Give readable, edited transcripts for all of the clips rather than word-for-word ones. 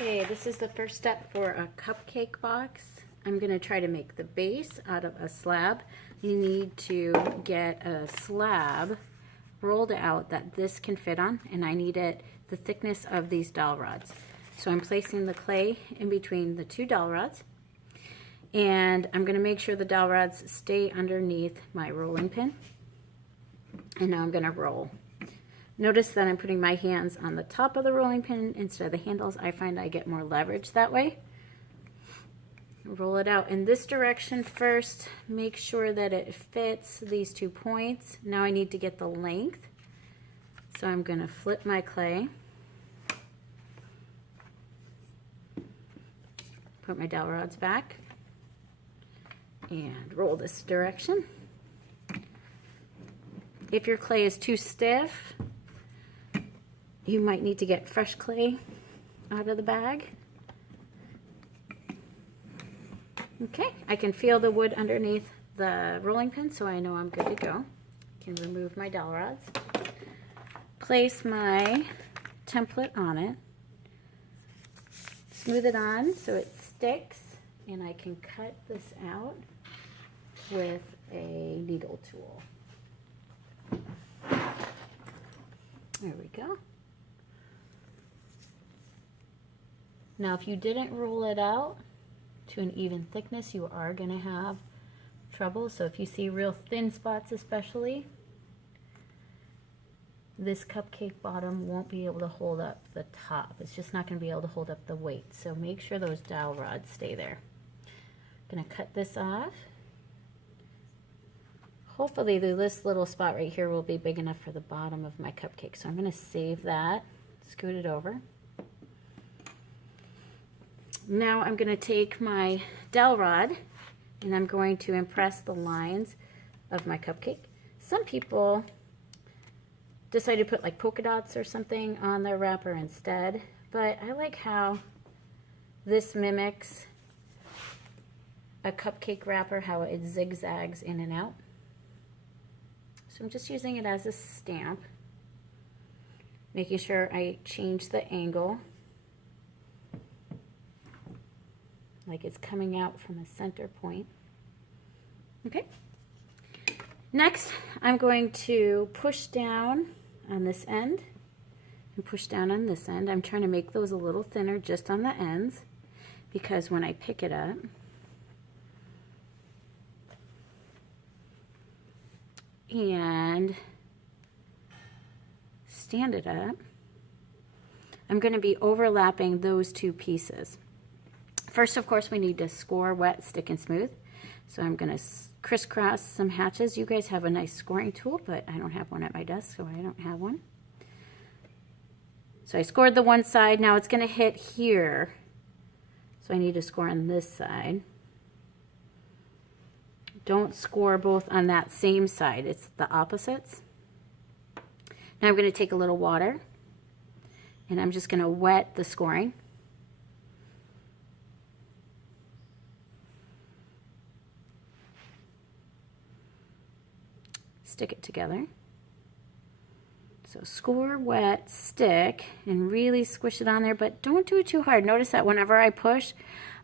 Okay, this is the first step for a cupcake box. I'm going to try to make the base out of a slab. You need to get a slab rolled out that this can fit on, and I need it the thickness of these dowel rods. So I'm placing the clay in between the two dowel rods, and I'm going to make sure the dowel rods stay underneath my rolling pin. And now I'm going to roll. Notice that I'm putting my hands on the top of the rolling pin instead of the handles. I find I get more leverage that way. Roll it out in this direction first. Make sure that it fits these 2 points. Now I need to get the length. So I'm going to flip my clay. Put my dowel rods back. And roll this direction. If your clay is too stiff, you might need to get fresh clay out of the bag. Okay, I can feel the wood underneath the rolling pin, so I know I'm good to go. I can remove my dowel rods. Place my template on it. Smooth it on so it sticks, and I can cut this out with a needle tool. There we go. Now, if you didn't roll it out to an even thickness, you are going to have trouble. So if you see real thin spots especially, this cupcake bottom won't be able to hold up the top. It's just not going to be able to hold up the weight. So make sure those dowel rods stay there. I'm going to cut this off. Hopefully this little spot right here will be big enough for the bottom of my cupcake. So I'm going to save that, scoot it over. Now I'm going to take my dowel rod and I'm going to impress the lines of my cupcake. Some people decide to put like polka dots or something on their wrapper instead, but I like how this mimics a cupcake wrapper, how it zigzags in and out. So I'm just using it as a stamp, making sure I change the angle, like it's coming out from a center point. Okay. Next, I'm going to push down on this end and push down on this end. I'm trying to make those a little thinner just on the ends, because when I pick it up, and stand it up, I'm going to be overlapping those two pieces. First, of course, we need to score wet, stick, and smooth. So I'm going to crisscross some hatches. You guys have a nice scoring tool, but I don't have one at my desk, so I don't have one. So I scored the one side. Now it's going to hit here. So I need to score on this side. Don't score both on that same side. It's the opposites. Now I'm going to take a little water, and I'm just going to wet the scoring. Stick it together. So score, wet, stick, and really squish it on there, but don't do it too hard. Notice that whenever I push,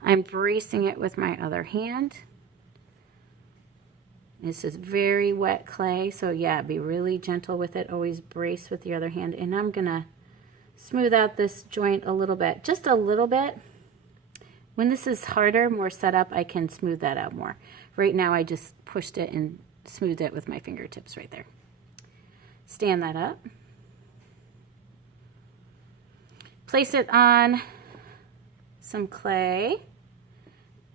I'm bracing it with my other hand. This is very wet clay, so yeah, be really gentle with it. Always brace with the other hand. And I'm gonna smooth out this joint a little bit, just a little bit. When this is harder, more set up, I can smooth that out more. Right now, I just pushed it and smoothed it with my fingertips right there. Stand that up. Place it on some clay.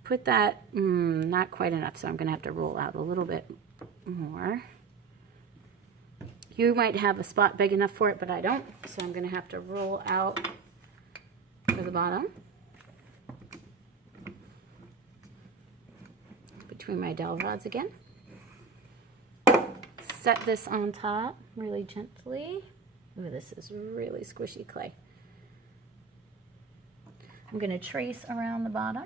Put that, not quite enough, so I'm going to have to roll out a little bit more. You might have a spot big enough for it, but I don't, so I'm going to have to roll out for the bottom. Between my dowel rods again. Set this on top really gently. Ooh, this is really squishy clay. I'm going to trace around the bottom.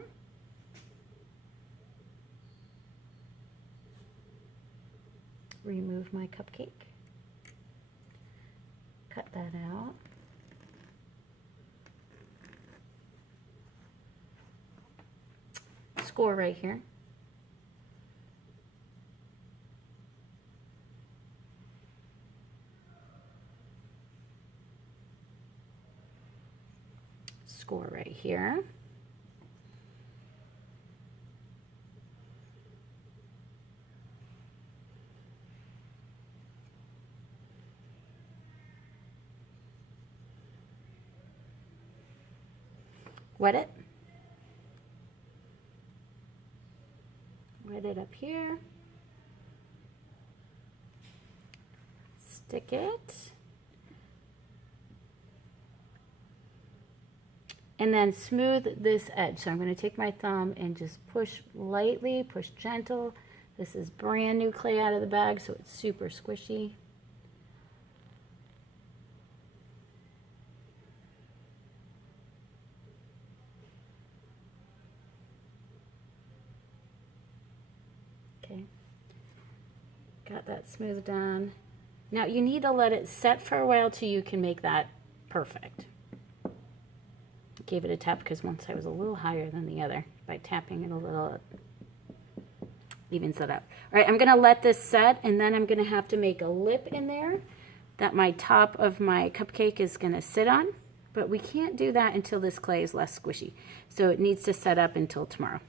Remove my cupcake. Cut that out. score right here. Score right here. Wet it. Wet it up here. Stick it. And then smooth this edge. So I'm going to take my thumb and just push lightly, push gentle. This is brand new clay out of the bag, so it's super squishy. Okay, got that smoothed down. Now you need to let it set for a while till you can make that perfect. Gave it a tap because one side was a little higher than the other. By tapping it a little, it evens it up. All right, I'm going to let this set, and then I'm going to have to make a lip in there that my top of my cupcake is going to sit on. But we can't do that until this clay is less squishy. So it needs to set up until tomorrow.